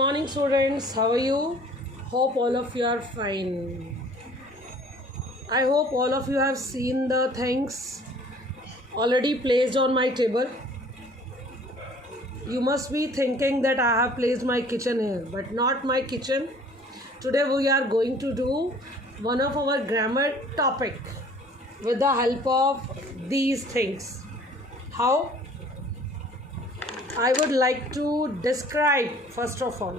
morning, students. How are you? Hope all of you are fine. I hope all of you have seen the things already placed on my table. You must be thinking that I have placed my kitchen here, but not my kitchen. Today we are going to do one of our grammar topic with the help of these things. How? I would like to describe first of all.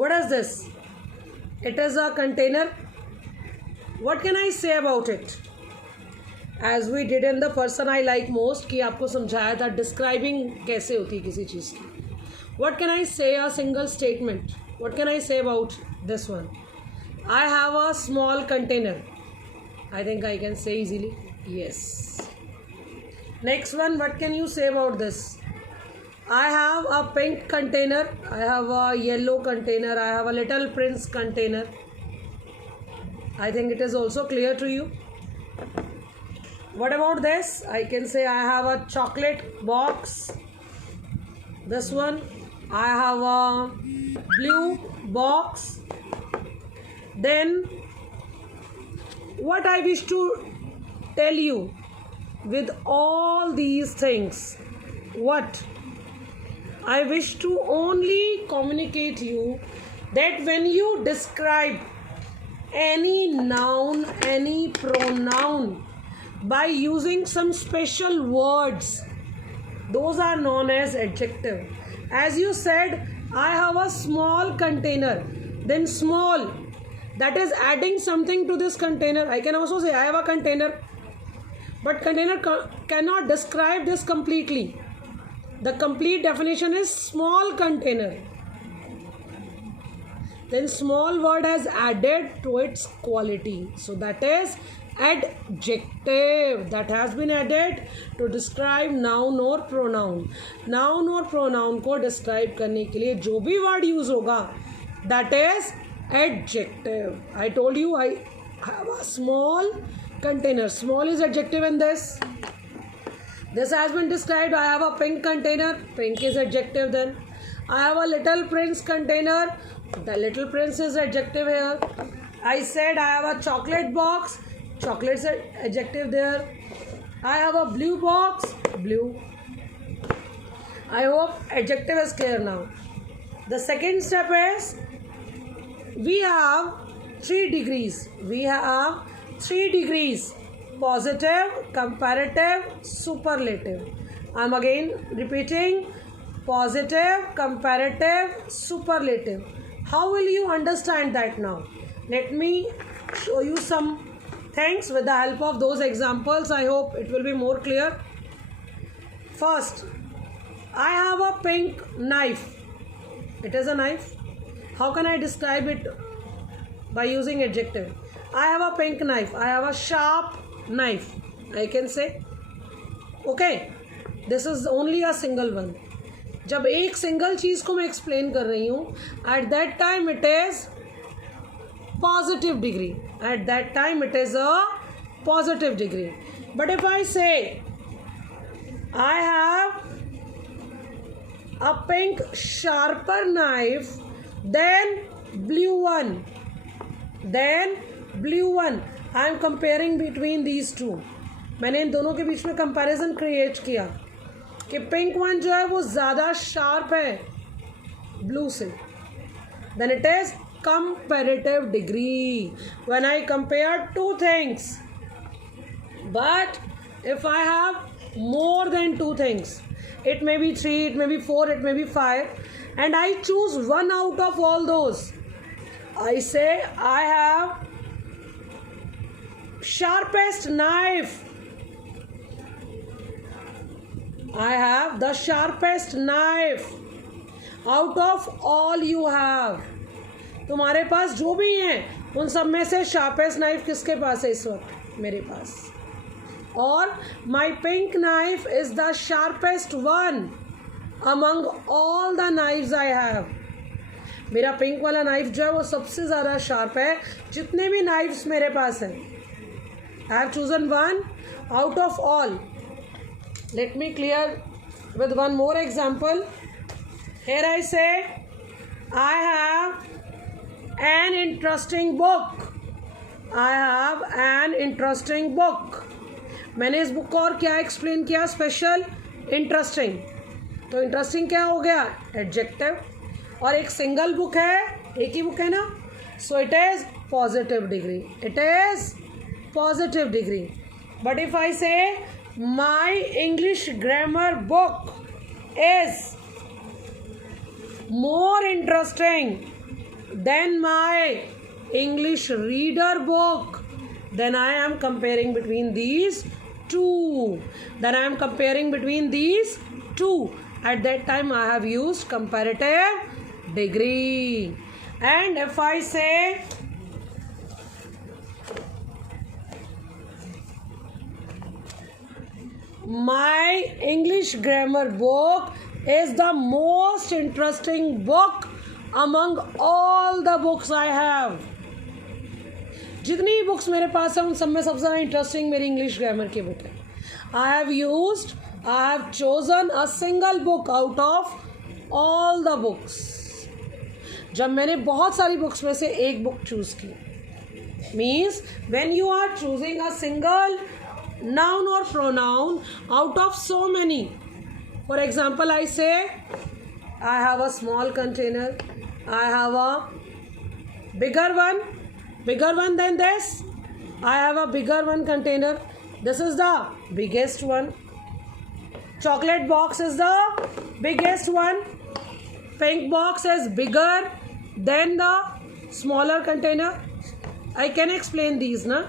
What is this? It is a container. What can I say about it? As we did in the person I like most कि आपको समझाया था describing कैसे होती है किसी चीज़ की. What can I say? A single statement. What can I say about this one? I have a small container. I think I can say easily. Yes. Next one, what can you say about this? I have a pink container. I have a yellow container. I have a Little Prince container. I think it is also clear to you. What about this? I can say I have a chocolate box. This one, I have a blue box. Then, what I wish to tell you with all these things, what? I wish to only communicate you that when you describe any noun, any pronoun by using some special words, those are known as adjective. As you said, I have a small container. Then small, that is adding something to this container. I can also say I have a container. But container cannot describe this completely. The complete definition is small container. Then small word has added to its quality. So that is adjective. That has been added to describe noun or pronoun. Noun or pronoun को describe करने के लिए जो भी word use होगा, that is adjective. I told you I have a small container. Small is adjective in this. This has been described. I have a pink container. Pink is adjective then. I have a Little Prince container. The Little Prince is adjective here. I said I have a chocolate box. Chocolate is adjective there. I have a blue box. Blue. I hope adjective is clear now. The second step is we have 3 degrees. We have 3 degrees: positive, comparative, superlative. I'm again repeating: positive, comparative, superlative. How will you understand that now? Let me show you some things with the help of those examples. I hope it will be more clear. First, I have a pink knife. It is a knife. How can I describe it by using adjective? I have a pink knife. I have a sharp knife. I can say. Okay. This is only a single one. जब एक single चीज़ को मैं explain कर रही हूँ, at that time it is positive degree. At that time it is a positive degree. But if I say I have a pink sharper knife, then blue one. Then blue one. I am comparing between these two. मैंने इन दोनों के बीच में comparison create किया कि pink one जो है वो ज़्यादा शार्प है ब्लू से. Then it is comparative degree when I compare 2 things. But if I have more than 2 things, it may be 3, it may be 4, it may be 5, and I choose one out of all those. I say I have sharpest knife. I have the sharpest knife out of all you have. तुम्हारे पास जो भी हैं उन सब में से sharpest knife किसके पास है इस वक्त? मेरे पास. और my pink knife is the sharpest one among all the knives I have. मेरा पिंक वाला नाइफ जो है वो सबसे ज़्यादा शार्प है जितने भी नाइफ्स मेरे पास हैं. I have chosen one out of all. Let me clear with one more example. Here I say, I have an interesting book. I have an interesting book. मैंने इस बुक को और क्या एक्सप्लेन किया स्पेशल? इंटरेस्टिंग. तो interesting क्या हो गया? एडजेक्टिव. और एक सिंगल बुक है, एक ही बुक है ना, so it is positive degree. It is positive degree. But if I say my English grammar book is more interesting than my English reader book, then I am comparing between these two. At that time I have used comparative degree. And if I say my English grammar book is the most interesting book among all the books I have. जितनी books मेरे पास है उन सब में सबसे ज़्यादा interesting मेरी English grammar की बुक है. I have chosen a single book out of all the books. जब मैंने बहुत सारी बुक्स में से एक बुक चूज़ की, means when you are choosing a single noun or pronoun out of so many. For example, I say I have a small container, I have a bigger one than this. I have a bigger one container. This is the biggest one. Chocolate box is the biggest one. Pink box is bigger than the smaller container. I can explain these, na?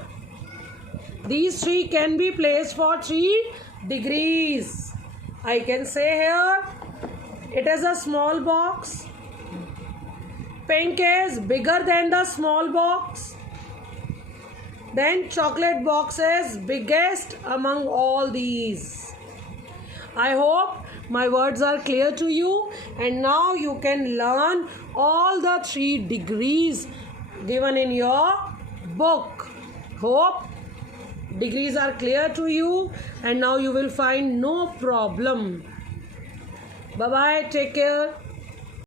These three can be placed for 3 degrees. I can say here it is a small box. Pink is bigger than the small box. Then chocolate box is biggest among all these. I hope my words are clear to you, and now you can learn all the 3 degrees given in your book. Hope degrees are clear to you, and now you will find no problem. Bye bye, take care.